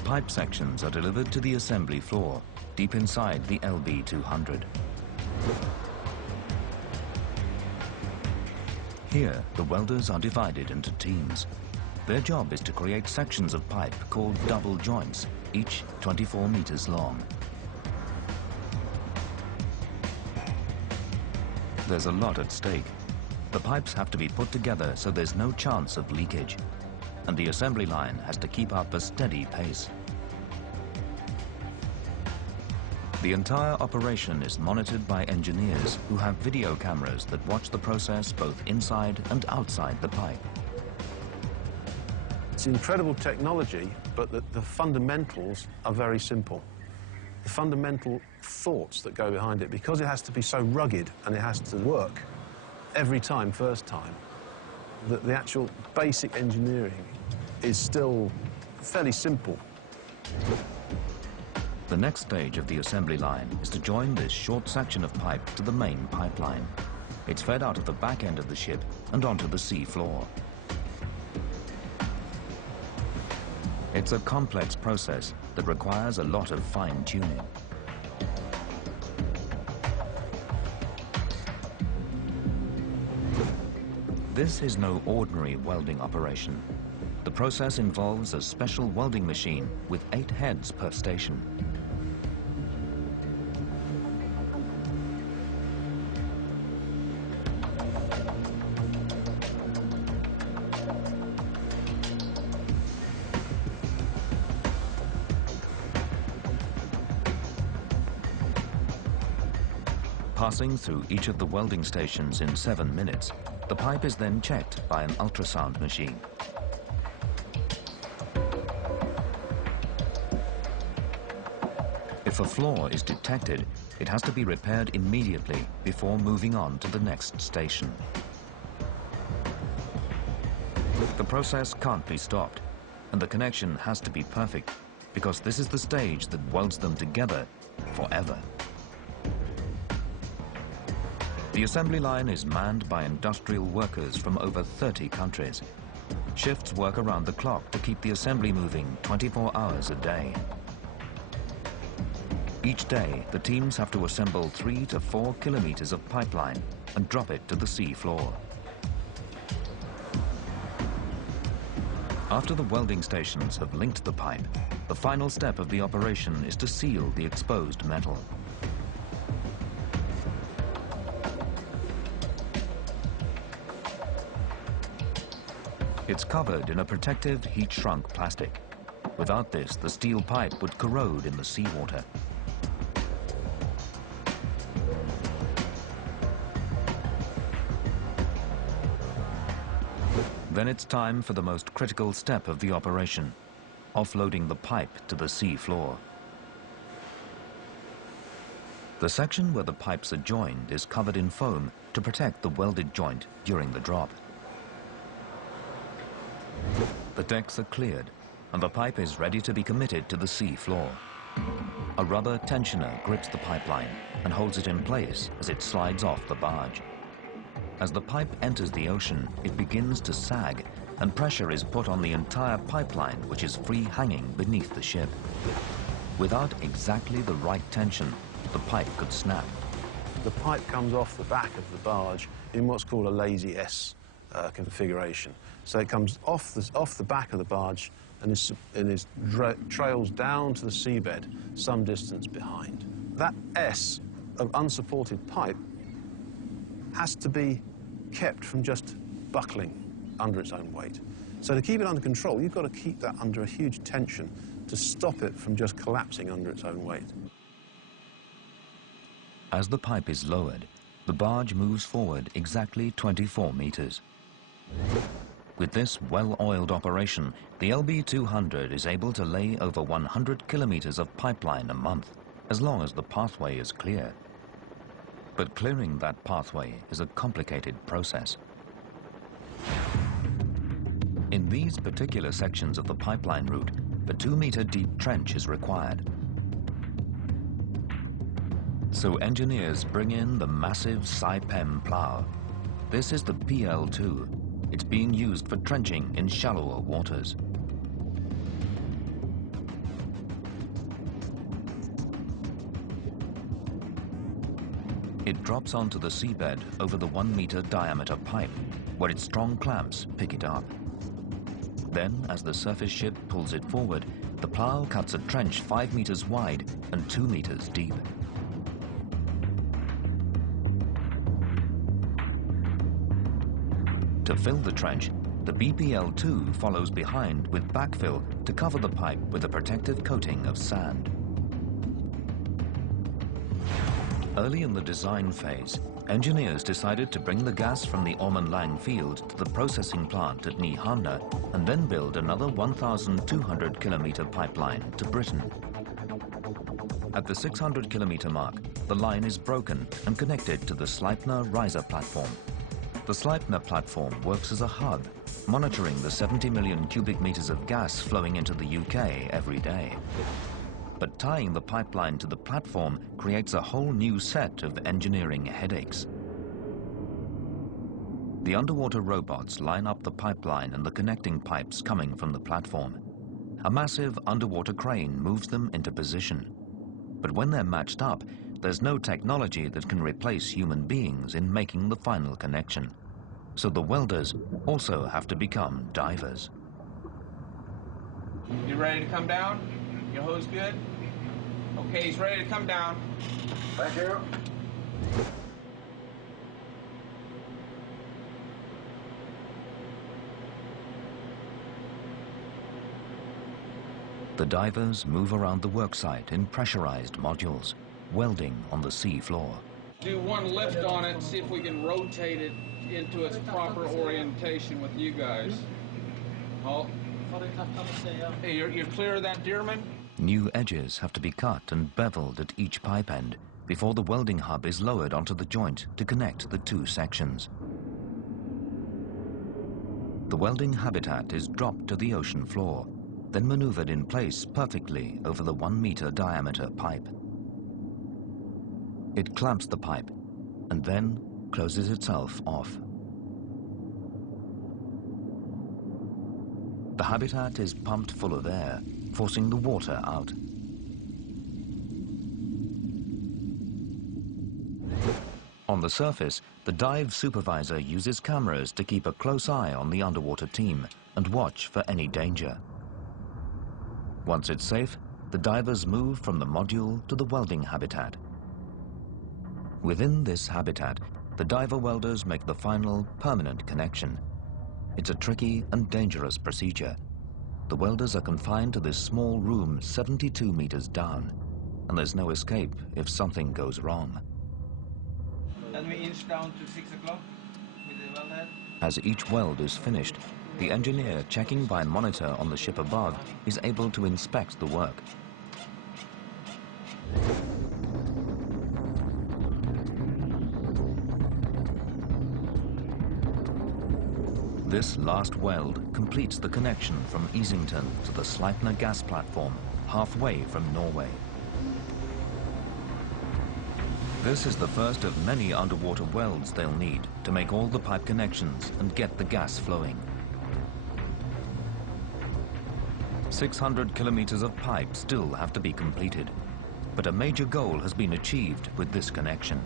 The pipe sections are delivered to the assembly floor, deep inside the LB200. Here, the welders are divided into teams. Their job is to create sections of pipe called double joints, each 24 meters long. There's a lot at stake. The pipes have to be put together so there's no chance of leakage, and the assembly line has to keep up a steady pace. The entire operation is monitored by engineers who have video cameras that watch the process both inside and outside the pipe. It's incredible technology, but the fundamentals are very simple. The fundamental thoughts that go behind it, because it has to be so rugged and it has to work every time, first time, that the actual basic engineering is still fairly simple. The next stage of the assembly line is to join this short section of pipe to the main pipeline. It's fed out of the back end of the ship and onto the sea floor. It's a complex process that requires a lot of fine-tuning. This is no ordinary welding operation. The process involves a special welding machine with 8 heads per station. Passing through each of the welding stations in 7 minutes, the pipe is then checked by an ultrasound machine. If a flaw is detected, it has to be repaired immediately before moving on to the next station. The process can't be stopped, and the connection has to be perfect, because this is the stage that welds them together forever. The assembly line is manned by industrial workers from over 30 countries. Shifts work around the clock to keep the assembly moving 24 hours a day. Each day, the teams have to assemble 3 to 4 kilometers of pipeline and drop it to the sea floor. After the welding stations have linked the pipe, the final step of the operation is to seal the exposed metal. It's covered in a protective heat-shrunk plastic. Without this, the steel pipe would corrode in the seawater. Then it's time for the most critical step of the operation, offloading the pipe to the sea floor. The section where the pipes are joined is covered in foam to protect the welded joint during the drop. The decks are cleared, and the pipe is ready to be committed to the sea floor. A rubber tensioner grips the pipeline and holds it in place as it slides off the barge. As the pipe enters the ocean, it begins to sag, and pressure is put on the entire pipeline, which is free hanging beneath the ship. Without exactly the right tension, the pipe could snap. The pipe comes off the back of the barge in what's called a lazy S configuration. So it comes off the back of the barge and trails down to the seabed some distance behind. That S of unsupported pipe has to be kept from just buckling under its own weight. So to keep it under control, you've got to keep that under a huge tension to stop it from just collapsing under its own weight. As the pipe is lowered, the barge moves forward exactly 24 meters. With this well-oiled operation, the LB200 is able to lay over 100 kilometers of pipeline a month, as long as the pathway is clear. But clearing that pathway is a complicated process. In these particular sections of the pipeline route, a 2-meter deep trench is required. So engineers bring in the massive Saipem plow. This is the PL2. It's being used for trenching in shallower waters. It drops onto the seabed over the 1-meter diameter pipe, where its strong clamps pick it up. Then, as the surface ship pulls it forward, the plow cuts a trench 5 meters wide and 2 meters deep. To fill the trench, the BPL-2 follows behind with backfill to cover the pipe with a protective coating of sand. Early in the design phase, engineers decided to bring the gas from the Ormen Lange field to the processing plant at Nyhamna and then build another 1,200-kilometer pipeline to Britain. At the 600-kilometer mark, the line is broken and connected to the Sleipner riser platform. The Sleipner platform works as a hub, monitoring the 70 million cubic meters of gas flowing into the UK every day. But tying the pipeline to the platform creates a whole new set of engineering headaches. The underwater robots line up the pipeline and the connecting pipes coming from the platform. A massive underwater crane moves them into position. But when they're matched up, there's no technology that can replace human beings in making the final connection. So the welders also have to become divers. You ready to come down? Your hose good? Okay, he's ready to come down. Thank you. The divers move around the worksite in pressurized modules, welding on the sea floor. Do one lift on it and see if we can rotate it into its proper orientation with you guys. Oh. Hey, you're clear of that, Dearman? New edges have to be cut and beveled at each pipe end before the welding hub is lowered onto the joint to connect the two sections. The welding habitat is dropped to the ocean floor, then maneuvered in place perfectly over the 1-meter diameter pipe. It clamps the pipe and then closes itself off. The habitat is pumped full of air, forcing the water out. On the surface, the dive supervisor uses cameras to keep a close eye on the underwater team and watch for any danger. Once it's safe, the divers move from the module to the welding habitat. Within this habitat, the diver welders make the final permanent connection. It's a tricky and dangerous procedure. The welders are confined to this small room 72 meters down, and there's no escape if something goes wrong. Then we inch down to 6 o'clock with the weld head. As each weld is finished, the engineer checking by monitor on the ship above is able to inspect the work. This last weld completes the connection from Easington to the Sleipner gas platform, halfway from Norway. This is the first of many underwater welds they'll need to make all the pipe connections and get the gas flowing. 600 kilometers of pipe still have to be completed, but a major goal has been achieved with this connection.